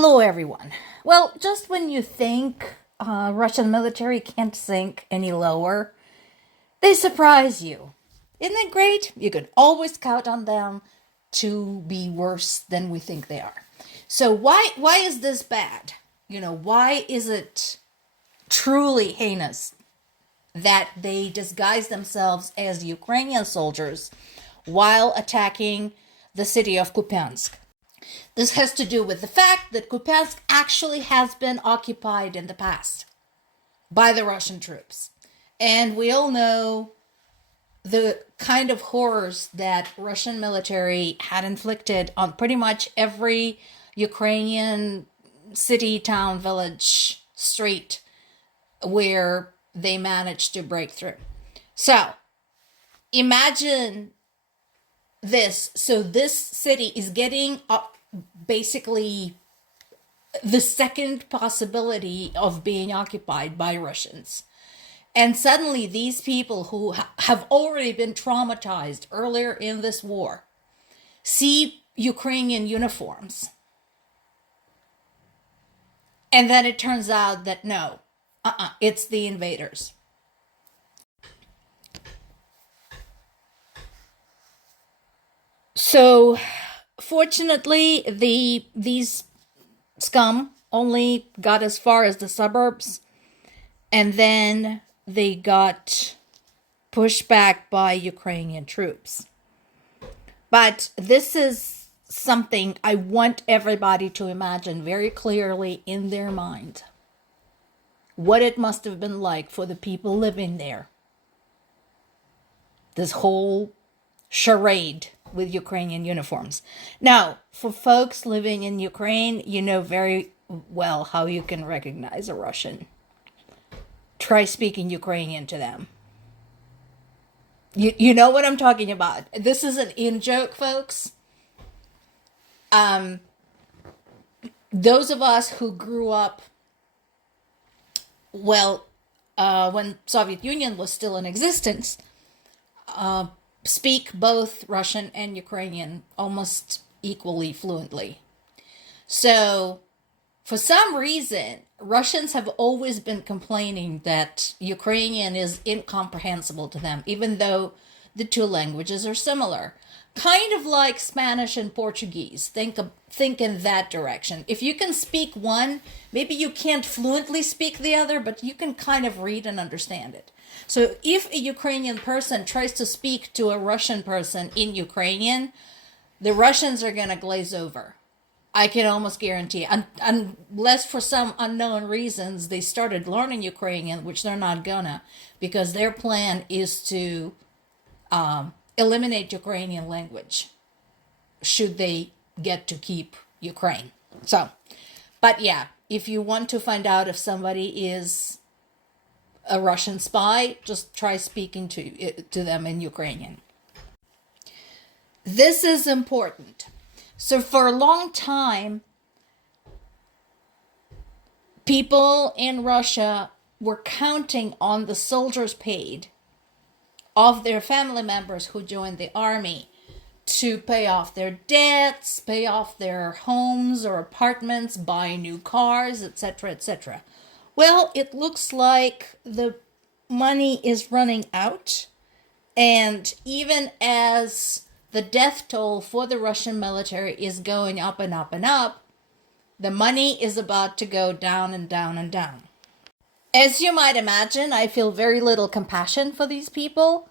Hello, everyone. Well, just when you think Russian military can't sink any lower, they surprise you. Isn't it great? You could always count on them to be worse than we think they are. So why is this bad? Why is it truly heinous that they disguise themselves as Ukrainian soldiers while attacking the city of Kupiansk? This has to do with the fact that Kupiansk actually has been occupied in the past by the Russian troops. And we all know the kind of horrors that Russian military had inflicted on pretty much every Ukrainian city, town, village, street where they managed to break through. So imagine this. So this city is getting basically the second possibility of being occupied by Russians. And suddenly these people who have already been traumatized earlier in this war see Ukrainian uniforms. And then it turns out that no, it's the invaders. So, fortunately, these scum only got as far as the suburbs, and then they got pushed back by Ukrainian troops. But this is something I want everybody to imagine very clearly in their mind. What it must have been like for the people living there. This whole charade with Ukrainian uniforms. Now, for folks living in Ukraine, you know very well how you can recognize a Russian. Try speaking Ukrainian to them. You know what I'm talking about. This is an in-joke, folks. Those of us who grew up, when Soviet Union was still in existence, speak both Russian and Ukrainian almost equally fluently. So, for some reason, Russians have always been complaining that Ukrainian is incomprehensible to them, even though the two languages are similar. Kind of like Spanish and Portuguese. Think in that direction. If you can speak one, maybe you can't fluently speak the other, but you can kind of read and understand it. So if a Ukrainian person tries to speak to a Russian person in Ukrainian, the Russians are going to glaze over. I can almost guarantee, unless for some unknown reasons they started learning Ukrainian, which they're not gonna, because their plan is to eliminate Ukrainian language, should they get to keep Ukraine. So, but yeah, if you want to find out if somebody is a Russian spy, just try speaking to them in Ukrainian. This is important. So for a long time, people in Russia were counting on the soldiers paid of their family members who joined the army to pay off their debts, pay off their homes or apartments, buy new cars, etc., etc. Well, it looks like the money is running out, and even as the death toll for the Russian military is going up and up and up, the money is about to go down and down and down. As you might imagine, I feel very little compassion for these people.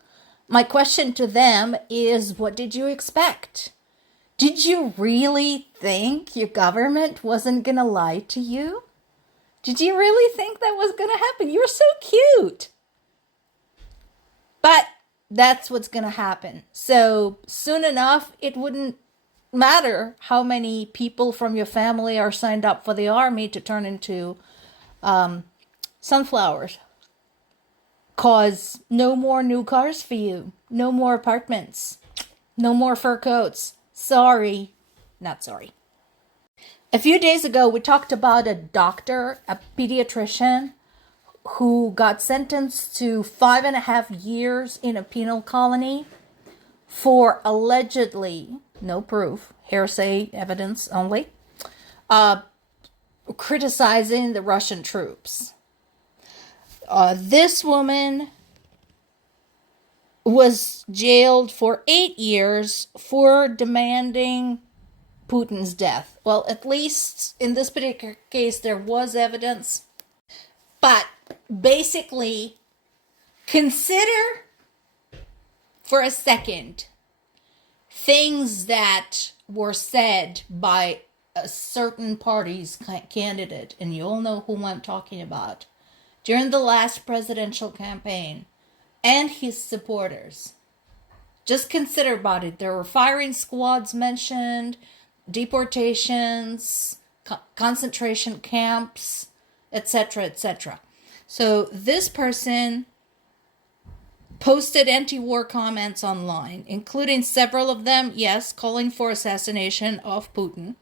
My question to them is, what did you expect? Did you really think your government wasn't going to lie to you? Did you really think that was going to happen? You're so cute. But that's what's going to happen. So soon enough, it wouldn't matter how many people from your family are signed up for the army to turn into sunflowers. Cause no more new cars for you. No more apartments. No more fur coats. Sorry. Not sorry. A few days ago, we talked about a doctor, a pediatrician, who got sentenced to 5.5 years in a penal colony for allegedly, no proof, hearsay evidence only, criticizing the Russian troops. This woman was jailed for 8 years for demanding Putin's death. Well, at least in this particular case, there was evidence. But basically, consider for a second things that were said by a certain party's candidate, and you all know whom I'm talking about, during the last presidential campaign, and his supporters. Just consider about it. There were firing squads mentioned, deportations, concentration camps, etc., etc. So this person posted anti-war comments online, including several of them, yes, calling for assassination of Putin.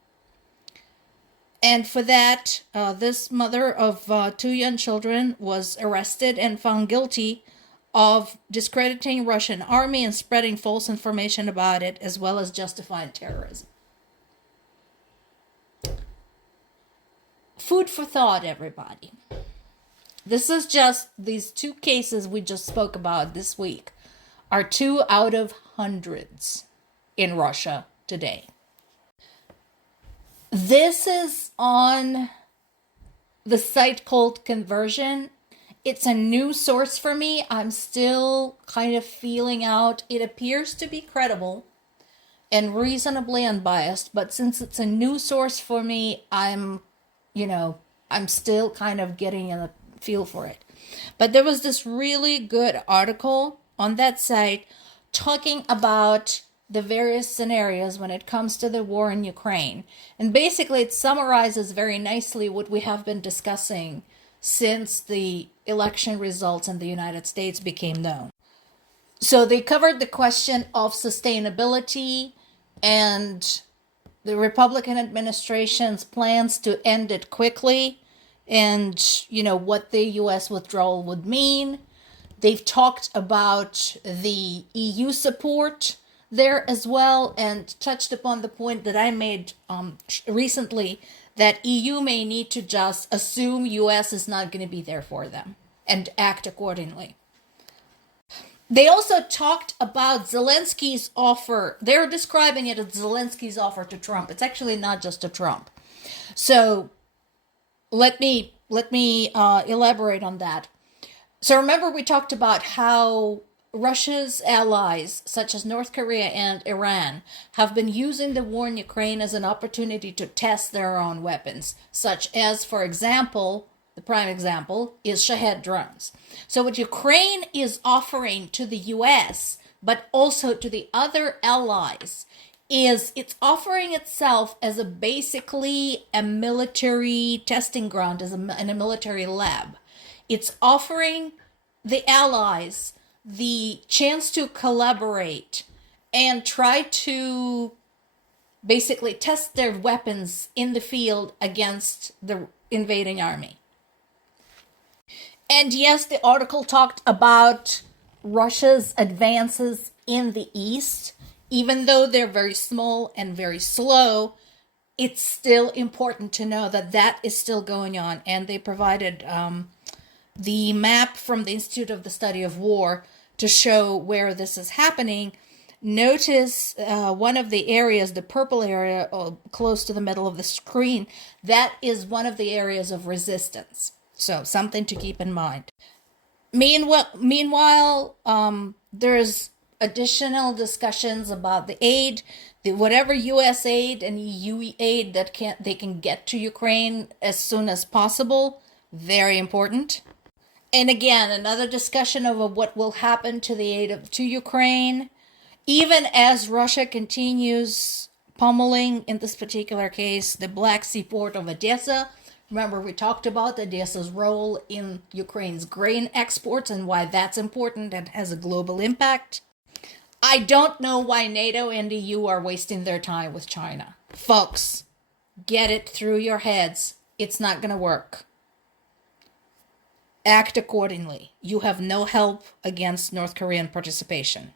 And for that, this mother of 2 young children was arrested and found guilty of discrediting Russian army and spreading false information about it, as well as justifying terrorism. Food for thought, everybody. This is just, these 2 cases we just spoke about this week are 2 out of hundreds in Russia today. This is on the site called Conversion. It's a new source for me. I'm still kind of feeling out. It appears to be credible and reasonably unbiased, but since it's a new source for me, I'm still kind of getting a feel for it. But there was this really good article on that site talking about the various scenarios when it comes to the war in Ukraine. And basically it summarizes very nicely what we have been discussing since the election results in the United States became known. So they covered the question of sustainability and the Republican administration's plans to end it quickly, and what the U.S. withdrawal would mean. They've talked about the EU support there as well, and touched upon the point that I made recently, that EU may need to just assume U.S. is not going to be there for them and act accordingly. They also talked about Zelensky's offer. They're describing it as Zelensky's offer to Trump. It's actually not just to Trump. So let me elaborate on that. So remember we talked about how Russia's allies, such as North Korea and Iran, have been using the war in Ukraine as an opportunity to test their own weapons, such as, for example, the prime example is Shahed drones. So what Ukraine is offering to the US, but also to the other allies, is it's offering itself as basically a military testing ground, as a military lab. It's offering the allies the chance to collaborate and try to basically test their weapons in the field against the invading army. And yes, the article talked about Russia's advances in the east. Even though they're very small and very slow, it's still important to know that that is still going on. And they provided the map from the Institute of the Study of War to show where this is happening. Notice one of the areas, the purple area close to the middle of the screen, that is one of the areas of resistance. So something to keep in mind. Meanwhile, there's additional discussions about the aid, whatever U.S. aid and EU aid that they can get to Ukraine as soon as possible. Very important. And again, another discussion over what will happen to the aid to Ukraine, even as Russia continues pummeling, in this particular case, the Black Sea port of Odessa. Remember, we talked about Odessa's role in Ukraine's grain exports and why that's important and has a global impact. I don't know why NATO and EU are wasting their time with China. Folks, get it through your heads. It's not going to work. Act accordingly. You have no help against North Korean participation.